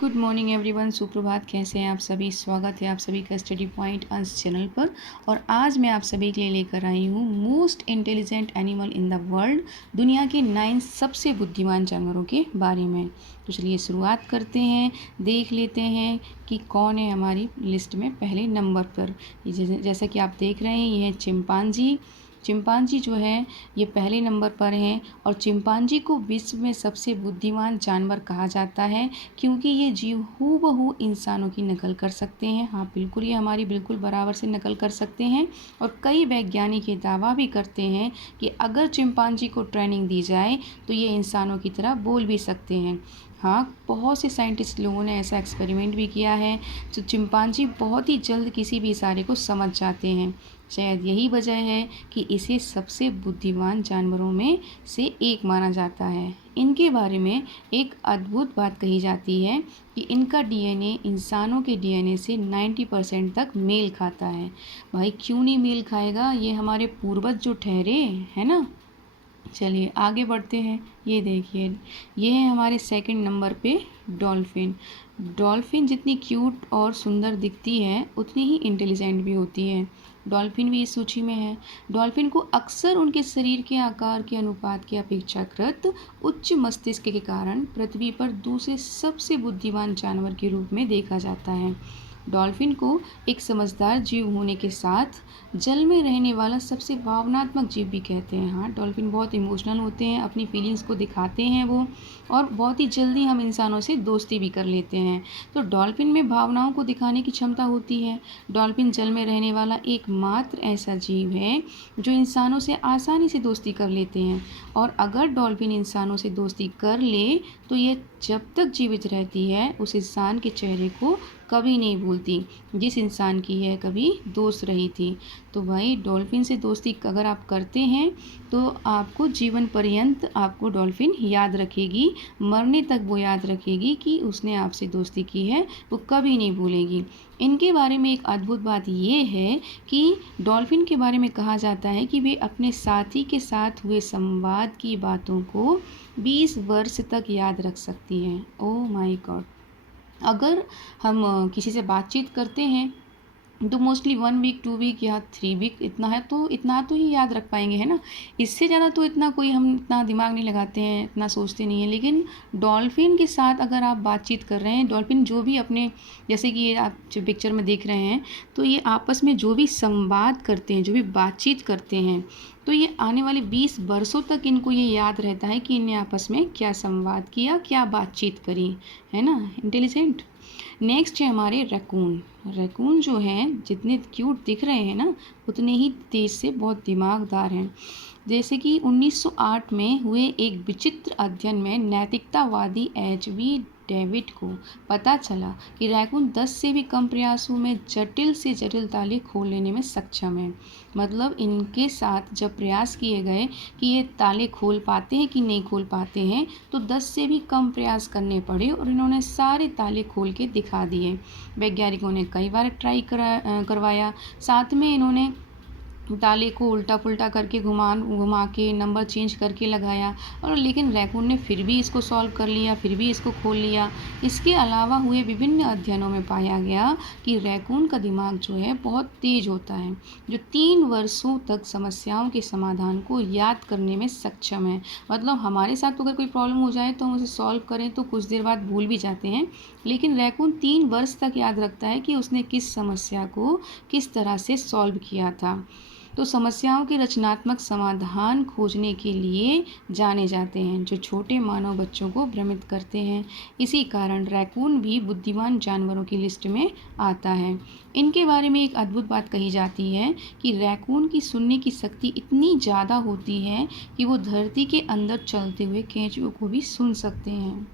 Good morning everyone. सुप्रभात। कैसे हैं आप सभी? स्वागत है आप सभी का स्टडी पॉइंट अंश चैनल पर। और आज मैं आप सभी के लिए लेकर आई हूँ most intelligent animal in the world, दुनिया के 9 सबसे बुद्धिमान जानवरों के बारे में। तो चलिए शुरुआत करते हैं, देख लेते हैं कि कौन है हमारी लिस्ट में पहले नंबर पर। जैसा कि आप देख रहे हैं, ये है चिंपांजी। चिंपांजी जो है ये पहले नंबर पर हैं और चिंपांजी को विश्व में सबसे बुद्धिमान जानवर कहा जाता है क्योंकि ये जीव हूबहू इंसानों की नकल कर सकते हैं। हाँ बिल्कुल, ये हमारी बिल्कुल बराबर से नकल कर सकते हैं। और कई वैज्ञानिक ये दावा भी करते हैं कि अगर चिंपांजी को ट्रेनिंग दी जाए तो ये इंसानों की तरह बोल भी सकते हैं। हाँ, बहुत से साइंटिस्ट लोगों ने ऐसा एक्सपेरिमेंट भी किया है। तो चिंपांजी बहुत ही जल्द किसी भी इशारे को समझ जाते हैं। शायद यही वजह है कि इसे सबसे बुद्धिमान जानवरों में से एक माना जाता है। इनके बारे में एक अद्भुत बात कही जाती है कि इनका डीएनए इंसानों के डीएनए से 90% तक मेल खाता है। भाई क्यों नहीं मेल खाएगा, ये हमारे पूर्वज जो ठहरे है ना। चलिए आगे बढ़ते हैं। ये देखिए, ये है हमारे सेकंड नंबर पे डॉल्फिन। डॉल्फिन जितनी क्यूट और सुंदर दिखती है उतनी ही इंटेलिजेंट भी होती है। डॉल्फिन भी इस सूची में है। डॉल्फिन को अक्सर उनके शरीर के आकार के अनुपात के अपेक्षाकृत उच्च मस्तिष्क के कारण पृथ्वी पर दूसरे सबसे बुद्धिमान जानवर के रूप में देखा जाता है। डॉल्फिन को एक समझदार जीव होने के साथ जल में रहने वाला सबसे भावनात्मक जीव भी कहते हैं। हाँ, डॉल्फिन बहुत इमोशनल होते हैं, अपनी फीलिंग्स को दिखाते हैं वो, और बहुत ही जल्दी हम इंसानों से दोस्ती भी कर लेते हैं। तो डॉल्फिन में भावनाओं को दिखाने की क्षमता होती है। डॉल्फिन जल में रहने वाला एकमात्र ऐसा जीव है जो इंसानों से आसानी से दोस्ती कर लेते हैं। और अगर डॉल्फिन इंसानों से दोस्ती कर ले तो ये जब तक जीवित रहती है उस इंसान के चेहरे को कभी नहीं भूलती जिस इंसान की यह कभी दोस्त रही थी। तो भाई डॉल्फिन से दोस्ती अगर आप करते हैं तो आपको जीवन पर्यंत आपको डॉल्फिन याद रखेगी, मरने तक वो याद रखेगी कि उसने आपसे दोस्ती की है, वो कभी नहीं भूलेगी। इनके बारे में एक अद्भुत बात ये है कि डॉल्फिन के बारे में कहा जाता है कि वे अपने साथी के साथ हुए संवाद की बातों को 20 वर्ष तक याद रख सकती हैं। Oh my God. अगर हम किसी से बातचीत करते हैं तो मोस्टली 1 वीक 2 वीक या 3 वीक इतना तो ही याद रख पाएंगे, है ना। इससे ज़्यादा तो इतना कोई हम इतना दिमाग नहीं लगाते हैं, इतना सोचते नहीं हैं। लेकिन डॉल्फिन के साथ अगर आप बातचीत कर रहे हैं, डॉल्फिन जो भी अपने, जैसे कि ये आप जो पिक्चर में देख रहे हैं, तो ये आपस में जो भी संवाद करते हैं, जो भी बातचीत करते हैं, तो ये आने वाले 20 वर्षों तक इनको ये याद रहता है कि इनने आपस में क्या संवाद किया, क्या बातचीत करी, है ना। इंटेलिजेंट। नेक्स्ट है हमारे रैकून। रैकून जो हैं जितने क्यूट दिख रहे हैं ना, उतने ही तेज से बहुत दिमागदार हैं। जैसे कि 1908 में हुए एक विचित्र अध्ययन में नैतिकतावादी एच.वी. डेविड को पता चला कि रैकून 10 से भी कम प्रयासों में जटिल से जटिल ताले खोल लेने में सक्षम है। मतलब इनके साथ जब प्रयास किए गए कि ये ताले खोल पाते हैं कि नहीं खोल पाते हैं, तो 10 से भी कम प्रयास करने पड़े और इन्होंने सारे ताले खोल के दिखा दिए। वैज्ञानिकों ने कई बार ट्राई करवाया। साथ में इन्होंने ताले को उल्टा पुल्टा करके घुमा के नंबर चेंज करके लगाया, और लेकिन रैकून ने फिर भी इसको सॉल्व कर लिया, फिर भी इसको खोल लिया। इसके अलावा हुए विभिन्न अध्ययनों में पाया गया कि रैकून का दिमाग जो है बहुत तेज होता है, जो 3 वर्षों तक समस्याओं के समाधान को याद करने में सक्षम है। मतलब हमारे साथ तो अगर कोई प्रॉब्लम हो जाए तो हम उसे सॉल्व करें तो कुछ देर बाद भूल भी जाते हैं, लेकिन रैकून 3 वर्ष तक याद रखता है कि उसने किस समस्या को किस तरह से सॉल्व किया था। तो समस्याओं के रचनात्मक समाधान खोजने के लिए जाने जाते हैं, जो छोटे मानव बच्चों को भ्रमित करते हैं। इसी कारण रैकून भी बुद्धिमान जानवरों की लिस्ट में आता है। इनके बारे में एक अद्भुत बात कही जाती है कि रैकून की सुनने की शक्ति इतनी ज़्यादा होती है कि वो धरती के अंदर चलते हुए केंचुओं को भी सुन सकते हैं।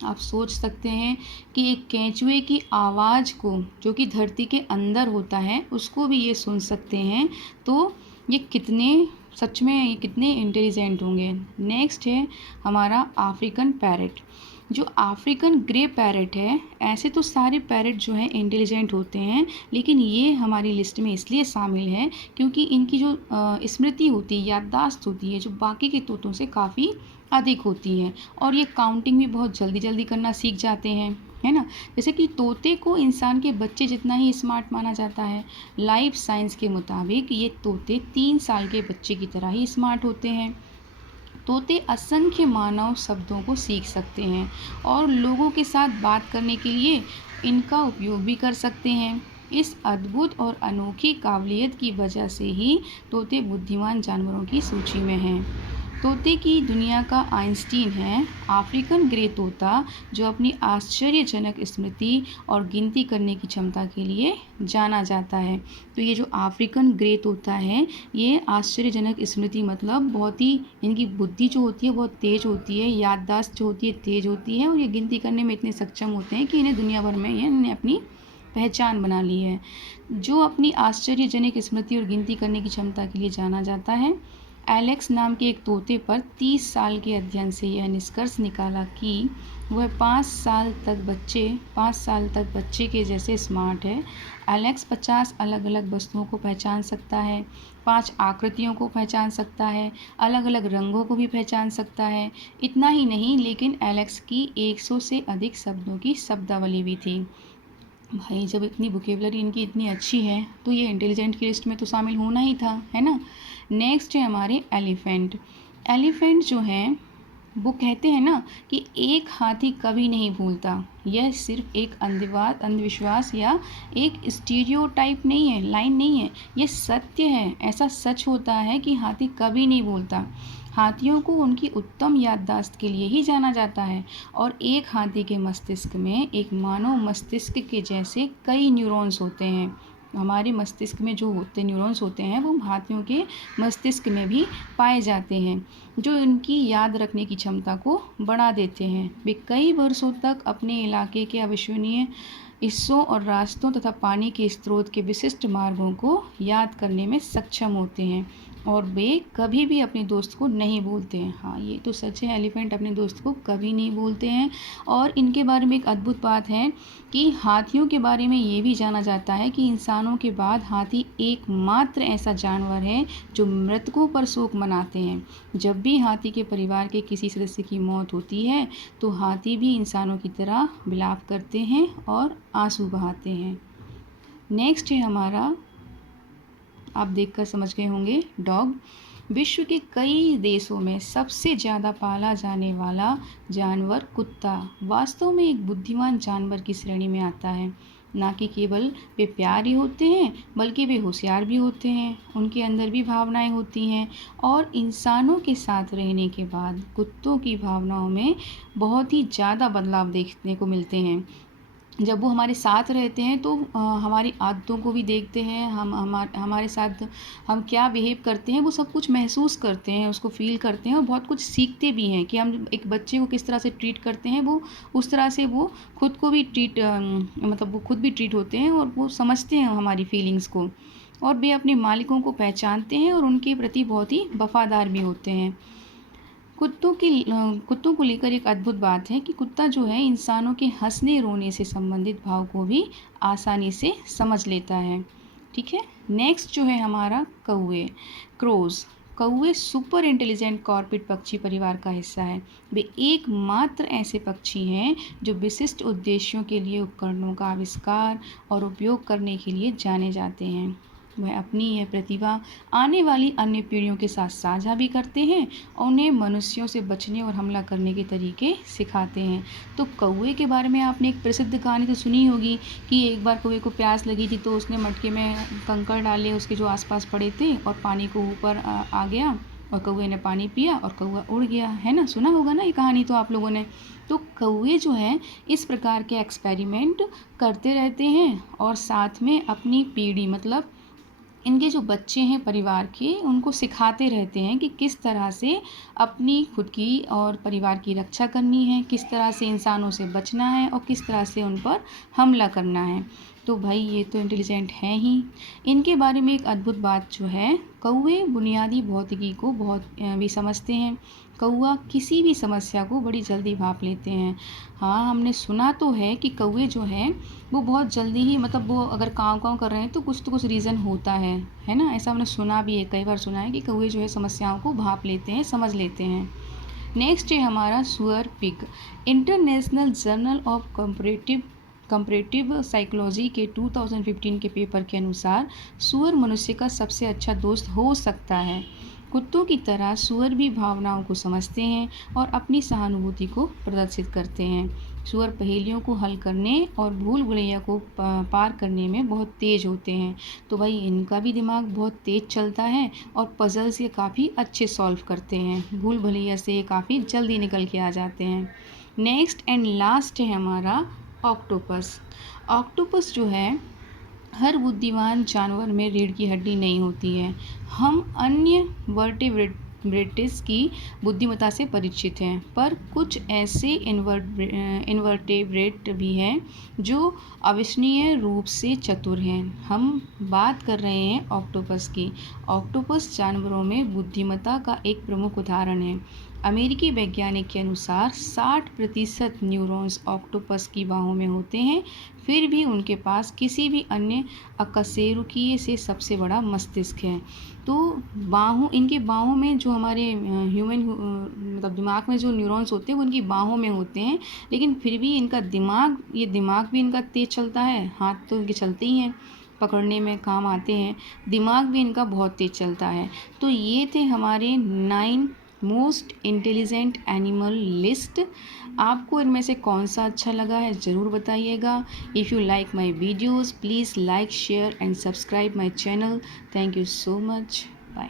आप सोच सकते हैं कि एक केंचुए की आवाज़ को, जो कि धरती के अंदर होता है, उसको भी ये सुन सकते हैं। तो ये कितने, सच में ये कितने इंटेलिजेंट होंगे। नेक्स्ट है हमारा अफ्रीकन पैरेट। जो अफ्रीकन ग्रे पैरेट है, ऐसे तो सारे पैरेट जो हैं इंटेलिजेंट होते हैं, लेकिन ये हमारी लिस्ट में इसलिए शामिल है क्योंकि इनकी जो स्मृति होती है, याददाश्त होती है, जो बाकी के तोतों से काफ़ी अधिक होती है, और ये काउंटिंग भी बहुत जल्दी जल्दी करना सीख जाते हैं। है ना। जैसे कि तोते को इंसान के बच्चे जितना ही स्मार्ट माना जाता है। लाइफ साइंस के मुताबिक ये तोते 3 साल के बच्चे की तरह ही स्मार्ट होते हैं। तोते असंख्य मानव शब्दों को सीख सकते हैं और लोगों के साथ बात करने के लिए इनका उपयोग भी कर सकते हैं। इस अद्भुत और अनोखी काबिलियत की वजह से ही तोते बुद्धिमान जानवरों की सूची में हैं। तोते की दुनिया का आइंस्टीन है अफ्रीकन ग्रे तोता, जो अपनी आश्चर्यजनक स्मृति और गिनती करने की क्षमता के लिए जाना जाता है। तो ये जो अफ्रीकन ग्रे तोता है, ये आश्चर्यजनक स्मृति मतलब बहुत ही इनकी बुद्धि जो होती है बहुत तेज़ होती है, याददाश्त जो होती है तेज़ होती है, और ये गिनती करने में इतने सक्षम होते हैं कि इन्हें दुनिया भर में इन्हें अपनी पहचान बना ली है। जो अपनी आश्चर्यजनक स्मृति और गिनती करने की क्षमता के लिए जाना जाता है। एलेक्स नाम के एक तोते पर 30 साल के अध्ययन से यह निष्कर्ष निकाला कि वह 5 साल तक बच्चे के जैसे स्मार्ट है। एलेक्स 50 अलग अलग वस्तुओं को पहचान सकता है, 5 आकृतियों को पहचान सकता है, अलग अलग रंगों को भी पहचान सकता है। इतना ही नहीं, लेकिन एलेक्स की 100 से अधिक शब्दों की शब्दावली भी थी। भाई जब इतनी वोकेबलरी इनकी इतनी अच्छी है तो ये इंटेलिजेंट की लिस्ट में तो शामिल होना ही था, है ना। नेक्स्ट है हमारे एलिफेंट। एलिफेंट जो हैं वो कहते हैं ना कि एक हाथी कभी नहीं भूलता। यह सिर्फ एक अंधविश्वास या एक स्टीरियोटाइप नहीं है, लाइन नहीं है, ये सत्य है। ऐसा सच होता है कि हाथी कभी नहीं भूलता। हाथियों को उनकी उत्तम याददाश्त के लिए ही जाना जाता है, और एक हाथी के मस्तिष्क में एक मानव मस्तिष्क के जैसे कई न्यूरॉन्स होते हैं। हमारे मस्तिष्क में जो होते न्यूरॉन्स होते हैं वो हाथियों के मस्तिष्क में भी पाए जाते हैं, जो उनकी याद रखने की क्षमता को बढ़ा देते हैं। वे कई वर्षों तक अपने इलाके के अविश्वसनीय हिस्सों और रास्तों तथा पानी के स्रोत के विशिष्ट मार्गों को याद करने में सक्षम होते हैं, और वे कभी भी अपने दोस्त को नहीं भूलते हैं। हाँ, ये तो सच है, एलिफेंट अपने दोस्त को कभी नहीं भूलते हैं। और इनके बारे में एक अद्भुत बात है कि हाथियों के बारे में ये भी जाना जाता है कि इंसानों के बाद हाथी एकमात्र ऐसा जानवर है जो मृतकों पर शोक मनाते हैं। जब भी हाथी के परिवार के किसी सदस्य की मौत होती है तो हाथी भी इंसानों की तरह विलाप करते हैं और आंसू बहाते हैं। नेक्स्ट है हमारा, आप देखकर समझ गए होंगे, डॉग। विश्व के कई देशों में सबसे ज़्यादा पाला जाने वाला जानवर कुत्ता वास्तव में एक बुद्धिमान जानवर की श्रेणी में आता है। ना कि केवल वे प्यारे होते हैं बल्कि वे होशियार भी होते हैं। उनके अंदर भी भावनाएं होती हैं, और इंसानों के साथ रहने के बाद कुत्तों की भावनाओं में बहुत ही ज़्यादा बदलाव देखने को मिलते हैं। जब वो हमारे साथ रहते हैं तो हमारी आदतों को भी देखते हैं, हमारे साथ हम क्या बिहेव करते हैं वो सब कुछ महसूस करते हैं, उसको फ़ील करते हैं, और बहुत कुछ सीखते भी हैं कि हम एक बच्चे को किस तरह से ट्रीट करते हैं, वो उस तरह से वो खुद को भी मतलब वो खुद भी ट्रीट होते हैं, और वो समझते हैं हमारी फीलिंग्स को, और वे अपने मालिकों को पहचानते हैं और उनके प्रति बहुत ही वफ़ादार भी होते हैं। कुत्तों को लेकर एक अद्भुत बात है कि कुत्ता जो है इंसानों के हंसने रोने से संबंधित भाव को भी आसानी से समझ लेता है। ठीक है। नेक्स्ट जो है हमारा क्रोज़। कौवे सुपर इंटेलिजेंट कॉर्पेट पक्षी परिवार का हिस्सा है। वे एकमात्र ऐसे पक्षी हैं जो विशिष्ट उद्देश्यों के लिए उपकरणों का आविष्कार और उपयोग करने के लिए जाने जाते हैं। वह अपनी यह प्रतिभा आने वाली अन्य पीढ़ियों के साथ साझा भी करते हैं और उन्हें मनुष्यों से बचने और हमला करने के तरीके सिखाते हैं। तो कौवे के बारे में आपने एक प्रसिद्ध कहानी तो सुनी होगी कि एक बार कौवे को प्यास लगी थी तो उसने मटके में कंकड़ डाले उसके जो आसपास पड़े थे, और पानी को ऊपर आ गया, और कौवे ने पानी पिया और कौवा उड़ गया, है ना। सुना होगा ना ये कहानी तो आप लोगों ने। तो कौवे जो हैं इस प्रकार के एक्सपेरिमेंट करते रहते हैं, और साथ में अपनी पीढ़ी मतलब इनके जो बच्चे हैं परिवार के, उनको सिखाते रहते हैं कि किस तरह से अपनी खुद की और परिवार की रक्षा करनी है, किस तरह से इंसानों से बचना है, और किस तरह से उन पर हमला करना है। तो भाई ये तो इंटेलिजेंट हैं ही। इनके बारे में एक अद्भुत बात जो है, कौवे बुनियादी भौतिकी को बहुत भी समझते हैं। कौवा किसी भी समस्या को बड़ी जल्दी भाप लेते हैं। हाँ, हमने सुना तो है कि कौवे जो हैं वो बहुत जल्दी ही मतलब वो अगर काँव कर रहे हैं तो कुछ रीज़न होता है ना। ऐसा हमने सुना भी है, कई बार सुना है कि कौवे जो है समस्याओं को भाप लेते हैं, समझ लेते हैं। नेक्स्ट है हमारा सुअर pig. International journal of comparative psychology के 2015 के पेपर के अनुसार सुअर मनुष्य का सबसे अच्छा दोस्त हो सकता है। कुत्तों की तरह सुअर भी भावनाओं को समझते हैं और अपनी सहानुभूति को प्रदर्शित करते हैं। सुअर पहेलियों को हल करने और भूल भुलैया को पार करने में बहुत तेज होते हैं। तो भाई इनका भी दिमाग बहुत तेज चलता है और पजल्स ये काफ़ी अच्छे सॉल्व करते हैं। भूल भुलैया से ये काफ़ी जल्दी निकल के आ जाते हैं। नेक्स्ट एंड लास्ट है हमारा ऑक्टोपस। ऑक्टोपस जो है, हर बुद्धिमान जानवर में रीढ़ की हड्डी नहीं होती है। हम अन्य वर्टेब्रेट्स की बुद्धिमत्ता से परिचित हैं, पर कुछ ऐसे इन्वर्टेब्रेट भी हैं जो अविश्वसनीय रूप से चतुर हैं। हम बात कर रहे हैं ऑक्टोपस की। ऑक्टोपस जानवरों में बुद्धिमत्ता का एक प्रमुख उदाहरण है। अमेरिकी वैज्ञानिक के अनुसार 60% न्यूरॉन्स ऑक्टोपस की बाहों में होते हैं, फिर भी उनके पास किसी भी अन्य अकशेरुकीय से सबसे बड़ा मस्तिष्क है। तो इनके बाहों में जो हमारे ह्यूमन मतलब दिमाग में जो न्यूरॉन्स होते हैं वो इनकी बाहों में होते हैं, लेकिन फिर भी इनका दिमाग भी इनका तेज चलता है। हाथ तो इनके चलते ही हैं, पकड़ने में काम आते हैं। दिमाग भी इनका बहुत तेज चलता है। तो ये थे हमारे 9 मोस्ट इंटेलिजेंट एनिमल लिस्ट। आपको इनमें से कौन सा अच्छा लगा है ज़रूर बताइएगा। If you like my videos please like share and subscribe my channel. Thank you so much. Bye.